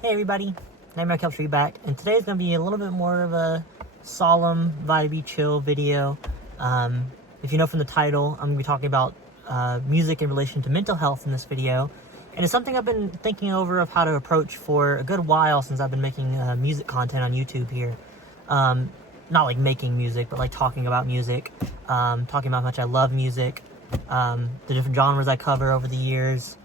Hey everybody, Nightmare Kelp Street back, and today's going to be a little bit more of a solemn, vibey, chill video. If you know from the title, I'm going to be talking about music in relation to mental health in this video, and it's something I've been thinking over of how to approach for a good while since I've been making music content on YouTube here. Not like making music, but like talking about music, talking about how much I love music, the different genres I cover over the years,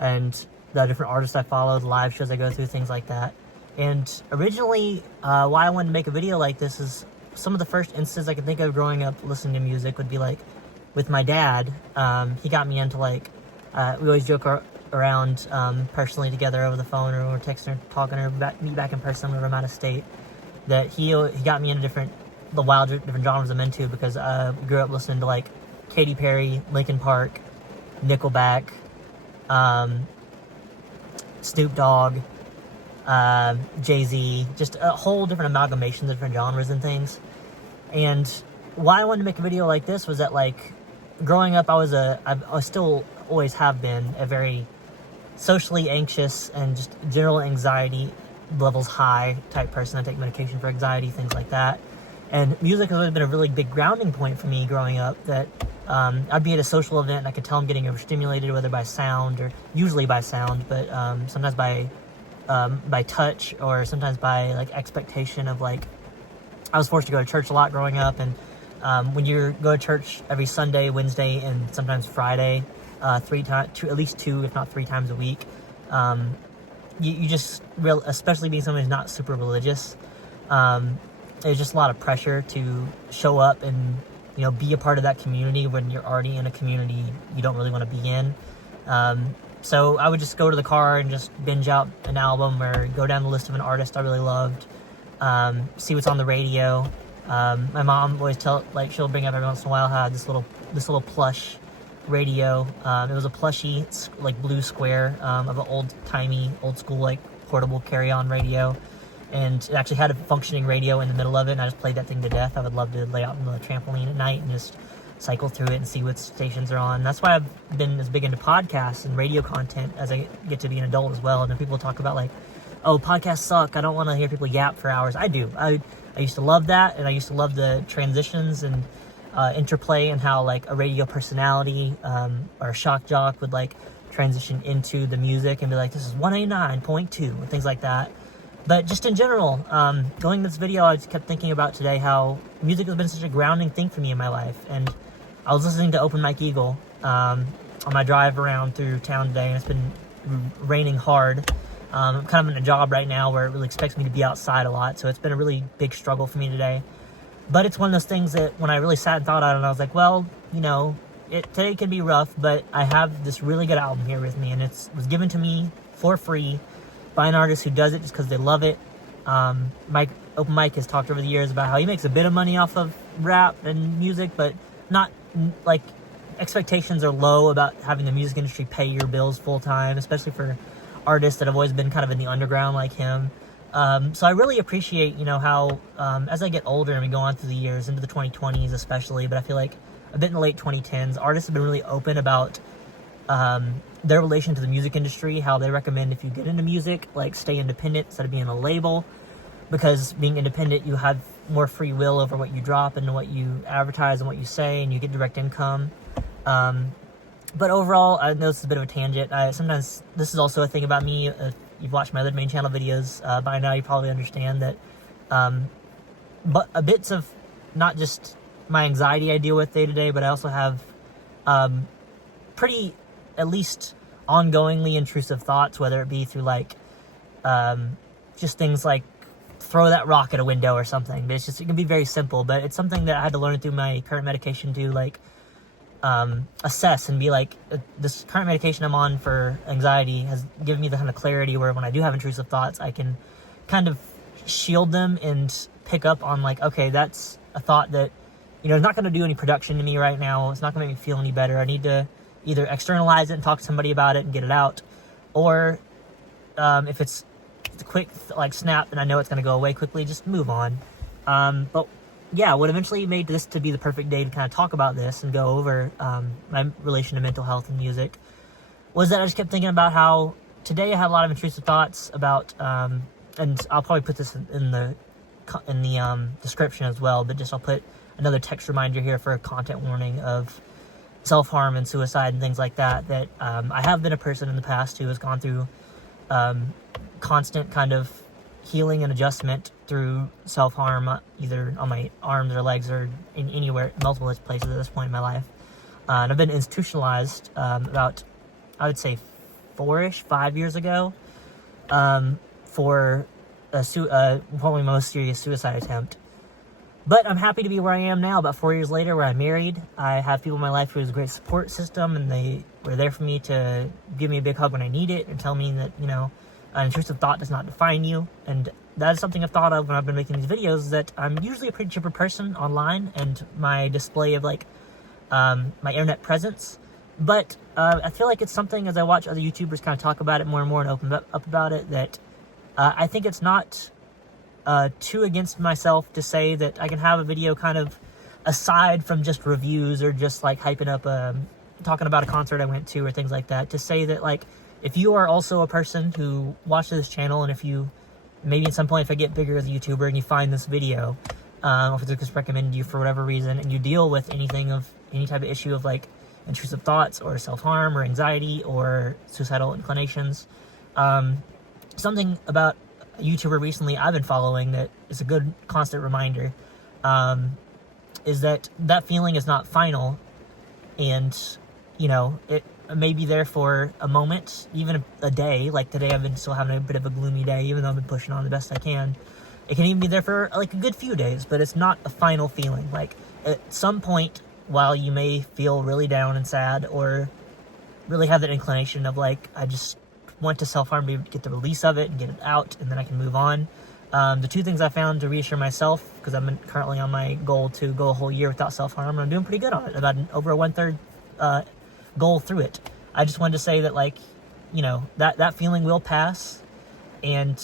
and the different artists I follow, the live shows I go through, things like that. And originally, why I wanted to make a video like this is some of the first instances I could think of growing up listening to music would be like with my dad. He got me into like, we always joke around personally together over the phone or we're texting or talking or meet back in person when we're out of state, that he got me into different genres I'm into because we grew up listening to like Katy Perry, Linkin Park, Nickelback, Snoop Dogg, Jay-Z, just a whole different amalgamation of different genres and things. And why I wanted to make a video like this was that, like, growing up, I still always have been a very socially anxious and just general anxiety levels high type person. I take medication for anxiety, things like that. And music has always been a really big grounding point for me growing up, that I'd be at a social event and I could tell I'm getting overstimulated, whether by sound or usually by sound, but sometimes by touch, or sometimes by like expectation of, like, I was forced to go to church a lot growing up, and when you go to church every Sunday, Wednesday, and sometimes Friday, at least 2, if not 3 times a week, you just especially being someone who's not super religious, there's just a lot of pressure to show up and, you know, be a part of that community when you're already in a community you don't really want to be in. So I would just go to the car and just binge out an album or go down the list of an artist I really loved, see what's on the radio. My mom always she'll bring up every once in a while how I had this little plush radio. It was a plushy, like, blue square of an old school, like, portable carry-on radio. And it actually had a functioning radio in the middle of it, and I just played that thing to death. I would love to lay out on the trampoline at night and just cycle through it and see what stations are on. And that's why I've been as big into podcasts and radio content as I get to be an adult as well. And then people talk about, like, oh, podcasts suck, I don't want to hear people yap for hours. I do. I used to love that, and I used to love the transitions and interplay, and how, like, a radio personality or a shock jock would, like, transition into the music and be like, this is 189.2 and things like that. But just in general, going to this video, I just kept thinking about today how music has been such a grounding thing for me in my life. And I was listening to Open Mike Eagle on my drive around through town today, and it's been raining hard. I'm kind of in a job right now where it really expects me to be outside a lot, so it's been a really big struggle for me today. But it's one of those things that when I really sat and thought on it, I was like, well, you know, today can be rough, but I have this really good album here with me, and it was given to me for free by an artist who does it just because they love it. Open Mike has talked over the years about how he makes a bit of money off of rap and music, but not, like, expectations are low about having the music industry pay your bills full time, especially for artists that have always been kind of in the underground like him. So I really appreciate, you know, how as I get older and we go on through the years, into the 2020s especially, but I feel like a bit in the late 2010s, artists have been really open about their relation to the music industry, how they recommend if you get into music, like, stay independent instead of being a label, because being independent, you have more free will over what you drop and what you advertise and what you say, and you get direct income. But overall, I know this is a bit of a tangent. Sometimes this is also a thing about me. If you've watched my other main channel videos by now, you probably understand that but a bits of not just my anxiety I deal with day to day, but I also have pretty, at least ongoingly, intrusive thoughts, whether it be through, like, just things like throw that rock at a window or something. But it can be very simple, but it's something that I had to learn through my current medication to, like, assess and be like, this current medication I'm on for anxiety has given me the kind of clarity where when I do have intrusive thoughts, I can kind of shield them and pick up on, like, okay, that's a thought that, you know, is not going to do any production to me right now. It's not going to make me feel any better. I need to either externalize it and talk to somebody about it and get it out, or if it's a quick, like, snap and I know it's going to go away quickly, just move on. But yeah, what eventually made this to be the perfect day to kind of talk about this and go over my relation to mental health and music was that I just kept thinking about how today I had a lot of intrusive thoughts about, and I'll probably put this in the description as well, but just I'll put another text reminder here for a content warning of self-harm and suicide and things like that, that I have been a person in the past who has gone through constant kind of healing and adjustment through self-harm, either on my arms or legs or in anywhere, multiple places at this point in my life. And I've been institutionalized about, I would say, 5 years ago for probably my most serious suicide attempt. But I'm happy to be where I am now, about 4 years later, where I'm married. I have people in my life who is a great support system, and they were there for me to give me a big hug when I need it and tell me that, you know, an intrusive thought does not define you. And that is something I've thought of when I've been making these videos, that I'm usually a pretty chipper person online and my display of, like, my internet presence. But I feel like it's something, as I watch other YouTubers kind of talk about it more and more and open up about it, that I think it's not too against myself to say that I can have a video kind of aside from just reviews or just like hyping up, talking about a concert I went to or things like that, to say that, like, if you are also a person who watches this channel, and if you, maybe at some point if I get bigger as a YouTuber and you find this video, or if it's just recommended you for whatever reason, and you deal with anything of any type of issue of like intrusive thoughts or self-harm or anxiety or suicidal inclinations, something about a YouTuber recently I've been following that is a good constant reminder, is that feeling is not final, and, you know, it may be there for a moment, even a day. Like today I've been still having a bit of a gloomy day, even though I've been pushing on the best I can. It can even be there for like a good few days, but it's not a final feeling. Like at some point, while you may feel really down and sad, or really have that inclination of like, I just want to self-harm, to get the release of it and get it out, and then I can move on. The two things I found to reassure myself, because I'm currently on my goal to go a whole year without self-harm, and I'm doing pretty good on it, about over a 1/3 goal through it. I just wanted to say that, like, you know, that feeling will pass. And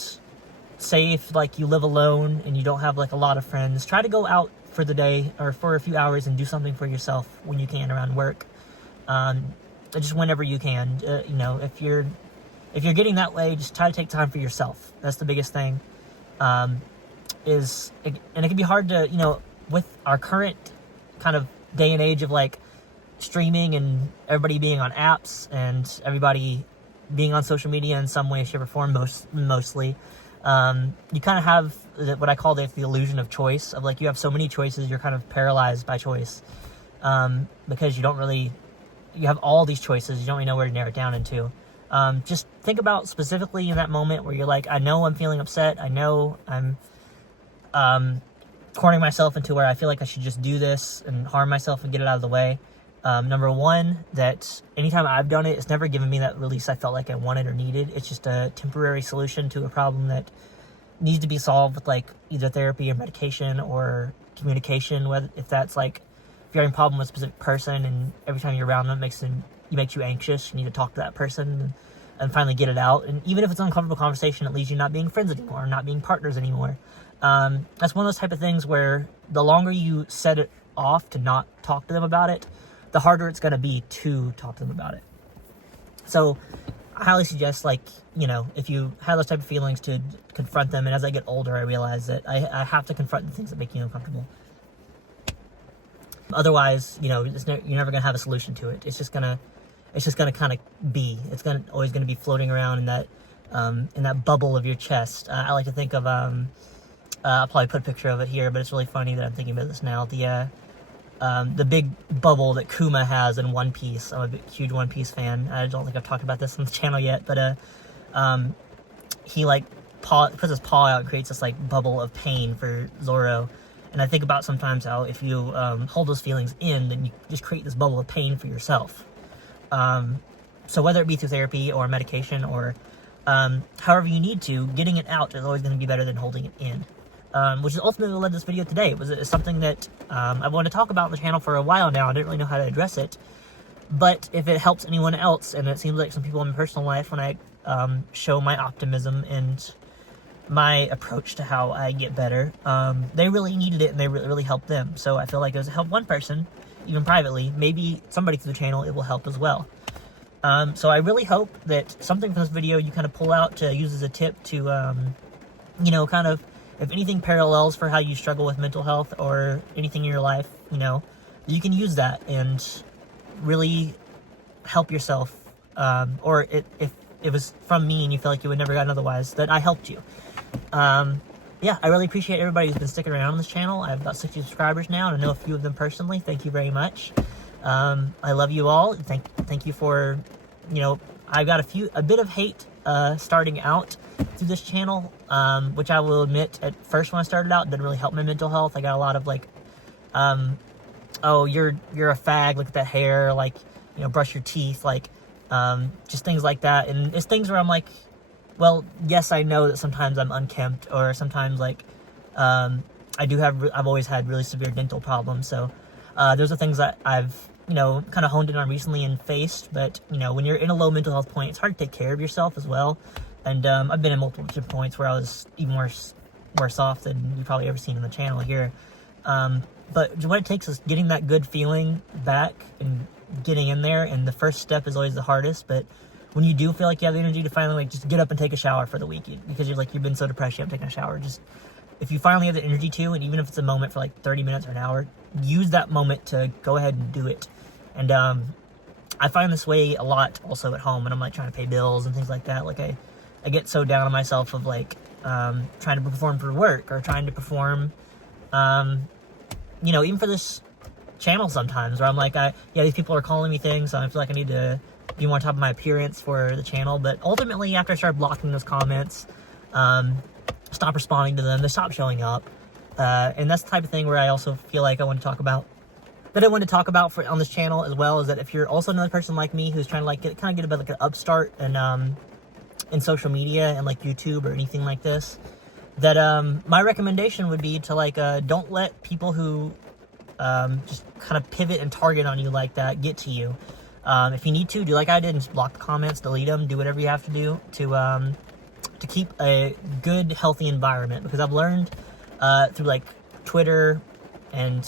say if like you live alone and you don't have like a lot of friends, try to go out for the day or for a few hours and do something for yourself when you can around work. Just whenever you can. You know, if you're getting that way, just try to take time for yourself. That's the biggest thing. And it can be hard to, you know, with our current kind of day and age of like streaming and everybody being on apps and everybody being on social media in some way, shape, or form, mostly, you kind of have what I call the illusion of choice, of like you have so many choices, you're kind of paralyzed by choice, because you have all these choices, you don't really know where to narrow it down into. Just think about specifically in that moment where you're like, I know I'm feeling upset, I know I'm cornering myself into where I feel like I should just do this and harm myself and get it out of the way. Number one, that anytime I've done it, it's never given me that release I felt like I wanted or needed. It's just a temporary solution to a problem that needs to be solved with like either therapy or medication or communication. Whether if that's like, if you're having a problem with a specific person and every time you're around them it makes you anxious, you need to talk to that person and finally get it out. And even if it's an uncomfortable conversation, it leaves you not being friends anymore, or not being partners anymore. That's one of those type of things where the longer you set it off to not talk to them about it, the harder it's going to be to talk to them about it. So I highly suggest, like, you know, if you have those type of feelings, to confront them. And as I get older, I realize that I have to confront the things that make you uncomfortable. Otherwise, you know, you're never going to have a solution to it. It's just going to kind of be. It's always going to be floating around in that bubble of your chest. I like to think of, I'll probably put a picture of it here, but it's really funny that I'm thinking about this now. The big bubble that Kuma has in One Piece. I'm a huge One Piece fan. I don't think I've talked about this on the channel yet, but he like puts his paw out and creates this like bubble of pain for Zoro. And I think about sometimes how if you hold those feelings in, then you just create this bubble of pain for yourself. So whether it be through therapy or medication or however you need to, getting it out is always going to be better than holding it in. Which is ultimately what led this video today. It was something that I wanted to talk about on the channel for a while now. I didn't really know how to address it. But if it helps anyone else, and it seems like some people in my personal life, when I show my optimism and my approach to how I get better, they really needed it and they really helped them. So I feel like it was help one person, even privately, maybe somebody through the channel, it will help as well. So I really hope that something from this video you kind of pull out to use as a tip to, you know, kind of, if anything parallels for how you struggle with mental health or anything in your life, you know, you can use that and really help yourself. Or if it was from me and you feel like you would never gotten otherwise, that I helped you. Yeah, I really appreciate everybody who's been sticking around on this channel. I have about 60 subscribers now, and I know a few of them personally. Thank you very much. I love you all. Thank you for, you know, I've got a bit of hate starting out through this channel, which I will admit at first when I started out didn't really help my mental health. I got a lot of like, oh, you're a fag, look at that hair, like, you know, brush your teeth, like, just things like that. And it's things where I'm like, well, yes, I know that sometimes I'm unkempt, or sometimes like, I've always had really severe dental problems. So, those are things that I've, you know, kind of honed in on recently and faced. But, you know, when you're in a low mental health point, it's hard to take care of yourself as well. And, I've been in multiple different points where I was even worse off than you've probably ever seen on the channel here. But what it takes is getting that good feeling back and getting in there. And the first step is always the hardest. But when you do feel like you have the energy to finally, like, just get up and take a shower for the week, because you've been so depressed you haven't taken a shower, just, if you finally have the energy to, and even if it's a moment for like 30 minutes or an hour, use that moment to go ahead and do it. And I find this way a lot also at home when I'm like trying to pay bills and things like that. Like I get so down on myself of like trying to perform for work, or trying to perform, you know, even for this channel sometimes, where I'm like, yeah, these people are calling me things, so I feel like I need to be more on top of my appearance for the channel. But ultimately, after I started blocking those comments, stop responding to them, they stop showing up. And that's the type of thing where I also feel like I want to talk about, on this channel as well, is that if you're also another person like me who's trying to like get a bit like an upstart and in social media and like YouTube or anything like this, that my recommendation would be to like don't let people who just kind of pivot and target on you like that get to you. If you need to, do like I did and just block the comments, delete them, do whatever you have to do to keep a good, healthy environment. Because I've learned through like Twitter and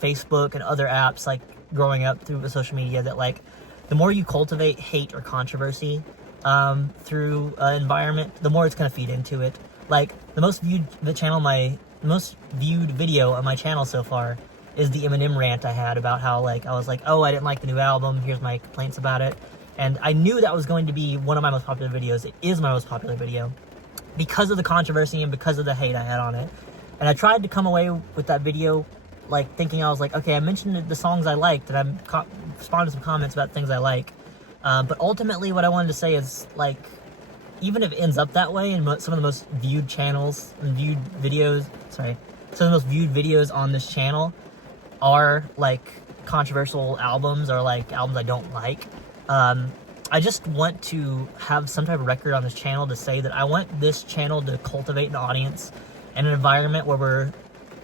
Facebook and other apps, like growing up through the social media, that like the more you cultivate hate or controversy through an environment, the more it's going to feed into it. Like the most viewed video on my channel so far is the Eminem rant I had about how, like, I was like, oh, I didn't like the new album, here's my complaints about it. And I knew that was going to be one of my most popular videos. It is my most popular video because of the controversy and because of the hate I had on it. And I tried to come away with that video like thinking, I was like, okay, I mentioned the songs I liked, and I responded to some comments about things I like. But ultimately what I wanted to say is, like, even if it ends up that way, and some of the most viewed channels and some of the most viewed videos on this channel are like controversial albums, or like albums I don't like, I just want to have some type of record on this channel to say that I want this channel to cultivate an audience and an environment where we're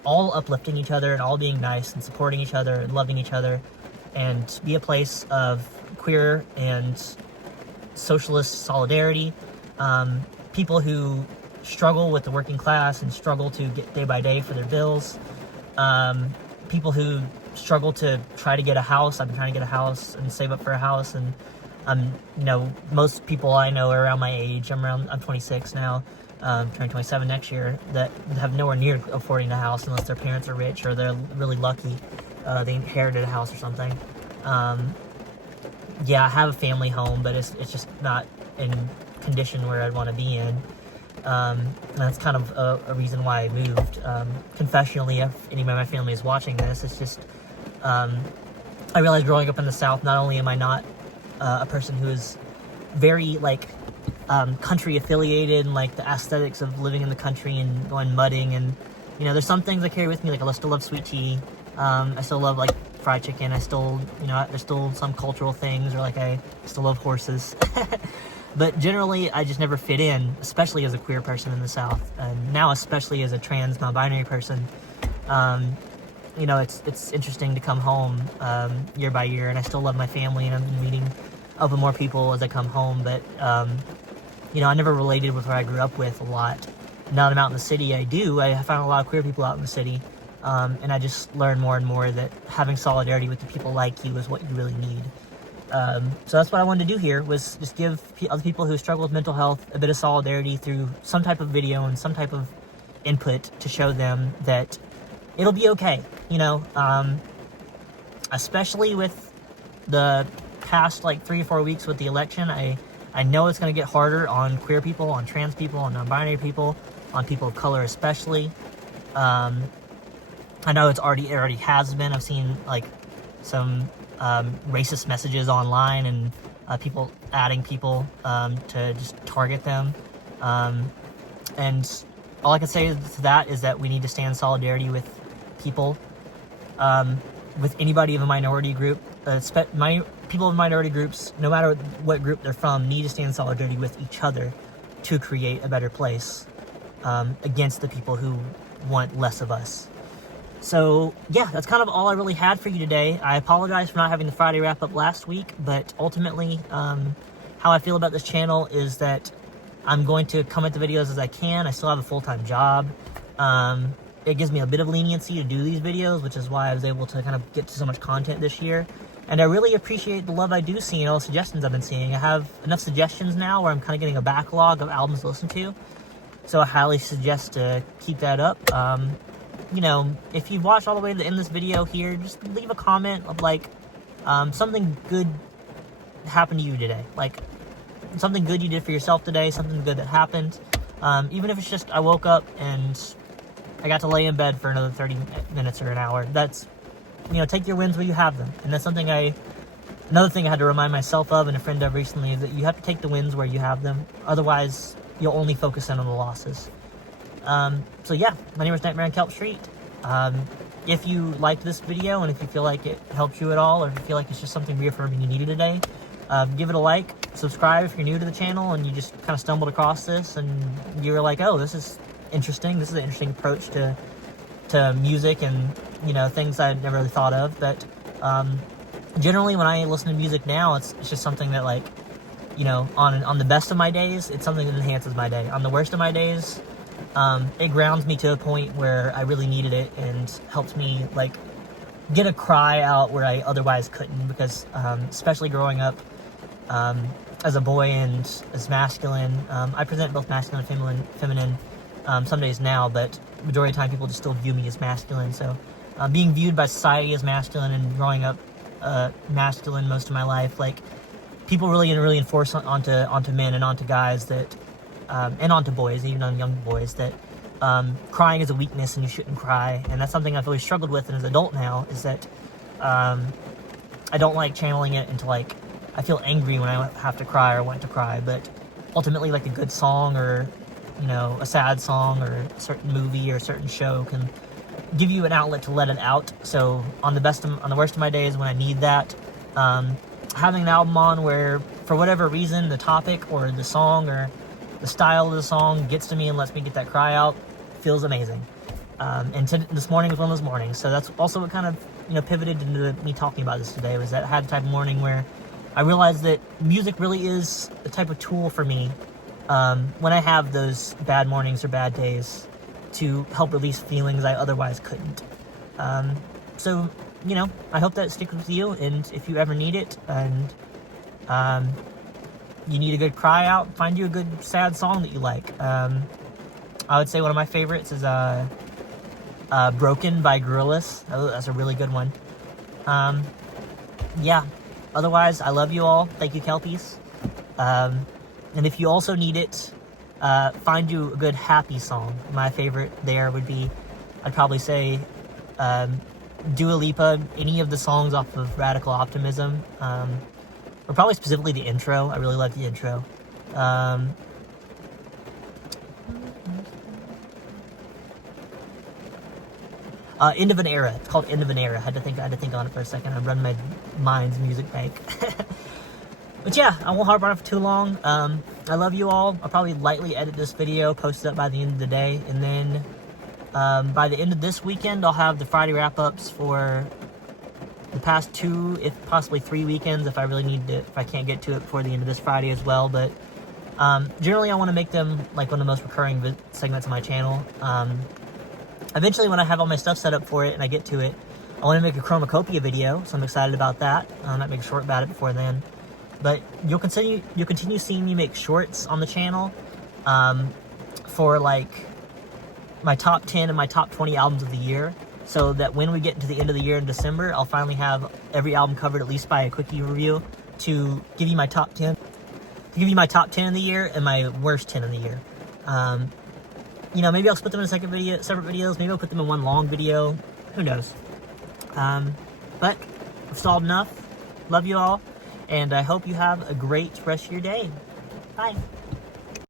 all uplifting each other and all being nice and supporting each other and loving each other, and be a place of queer and socialist solidarity. People who struggle with the working class and struggle to get day by day for their bills. People who struggle to try to get a house. I've been trying to get a house and save up for a house, and you know, most people I know are around my age. I'm 26 now, turning 27 next year, that have nowhere near affording a house unless their parents are rich or they're really lucky. They inherited a house or something. Yeah, I have a family home, but it's just not in condition where I'd want to be in. And that's kind of a reason why I moved. Confessionally, if anybody in my family is watching this, it's just, I realized growing up in the South, not only am I not a person who is very, like, country affiliated, and like the aesthetics of living in the country and going mudding, and, you know, there's some things I carry with me, like I still love sweet tea, I still love, like, fried chicken, I still, you know, there's still some cultural things, or like I still love horses. But generally, I just never fit in, especially as a queer person in the South, and now especially as a trans, non-binary person. You know, it's interesting to come home year by year, and I still love my family, and I'm meeting up with more people as I come home. But you know, I never related with where I grew up with a lot. Now that I'm out in the city, I do. I found a lot of queer people out in the city, and I just learned more and more that having solidarity with the people like you is what you really need. So that's what I wanted to do here, was just give other people who struggle with mental health a bit of solidarity through some type of video and some type of input to show them that it'll be okay, you know, especially with the past like 3 or 4 weeks with the election. I know it's going to get harder on queer people, on trans people, on non-binary people, on people of color especially. I know it already has been. I've seen like some racist messages online, and people adding people to just target them. And all I can say to that is that we need to stand in solidarity with people, with anybody of a minority group. People of minority groups, no matter what group they're from, need to stand in solidarity with each other to create a better place against the people who want less of us. So, yeah, that's kind of all I really had for you today. I apologize for not having the Friday wrap-up last week, but ultimately, how I feel about this channel is that I'm going to come at the videos as I can. I still have a full-time job. It gives me a bit of leniency to do these videos, which is why I was able to kind of get to so much content this year. And I really appreciate the love I do see and all the suggestions I've been seeing. I have enough suggestions now where I'm kind of getting a backlog of albums to listen to. So I highly suggest to keep that up. You know, if you've watched all the way to the end of this video here, just leave a comment of like something good happened to you today. Like something good you did for yourself today, something good that happened. Even if it's just I woke up and I got to lay in bed for another 30 minutes or an hour. That's, you know, take your wins where you have them. And that's something another thing I had to remind myself of and a friend of recently, is that you have to take the wins where you have them. Otherwise, you'll only focus in on the losses. So yeah, my name is Nightmare on Kelp Street. If you liked this video and if you feel like it helped you at all, or if you feel like it's just something reaffirming you needed today, give it a like, subscribe if you're new to the channel and you just kind of stumbled across this and you were like, oh, this is interesting. This is an interesting approach to music and, you know, things I'd never really thought of. But generally when I listen to music now, it's just something that, like, you know, on the best of my days, it's something that enhances my day. On the worst of my days, it grounds me to a point where I really needed it and helps me, like, get a cry out where I otherwise couldn't, because especially growing up as a boy and as masculine, I present both masculine and feminine some days now, but majority of the time people just still view me as masculine. So being viewed by society as masculine and growing up masculine most of my life, like, people really enforce onto men and onto guys that and onto boys, even on young boys, that crying is a weakness and you shouldn't cry. And that's something I've really struggled with as an adult now, is that I don't like channeling it into, like, I feel angry when I have to cry or want to cry, but ultimately, like, a good song or, you know, a sad song or a certain movie or a certain show can give you an outlet to let it out. So on the worst of my days when I need that, having an album on where, for whatever reason, the topic or the song or the style of the song gets to me and lets me get that cry out, feels amazing. And this morning was one of those mornings. So that's also what kind of, you know, pivoted into me talking about this today, was that I had a type of morning where I realized that music really is the type of tool for me when I have those bad mornings or bad days, to help release feelings I otherwise couldn't. So, you know, I hope that sticks with you, and if you ever need it and you need a good cry out, find you a good sad song that you like. I would say one of my favorites is Broken by Gorillaz. That's a really good one. Yeah, otherwise, I love you all. Thank you, Kelpies. And if you also need it, find you a good happy song. My favorite there would be, I'd probably say, Dua Lipa, any of the songs off of Radical Optimism, or probably specifically the intro. I really like the intro. End of an Era. It's called End of an Era. I had to think on it for a second. I run my mind's music bank. But yeah, I won't harp on it for too long. I love you all. I'll probably lightly edit this video, post it up by the end of the day, and then by the end of this weekend, I'll have the Friday wrap-ups for the past 2, if possibly 3 weekends, if I really need to, if I can't get to it before the end of this Friday as well. But generally, I want to make them like one of the most recurring segments of my channel. Eventually, when I have all my stuff set up for it and I get to it, I want to make a chromacopia video, so I'm excited about that. I might make a short about it before then. But you'll continue seeing me make shorts on the channel for like my top 10 and my top 20 albums of the year, so that when we get to the end of the year in December, I'll finally have every album covered at least by a quickie review to give you my top 10. To give you my top 10 in the year and my worst 10 in the year. You know, maybe I'll split them in separate videos. Maybe I'll put them in one long video. Who knows? But I've stalled enough. Love you all. And I hope you have a great rest of your day. Bye.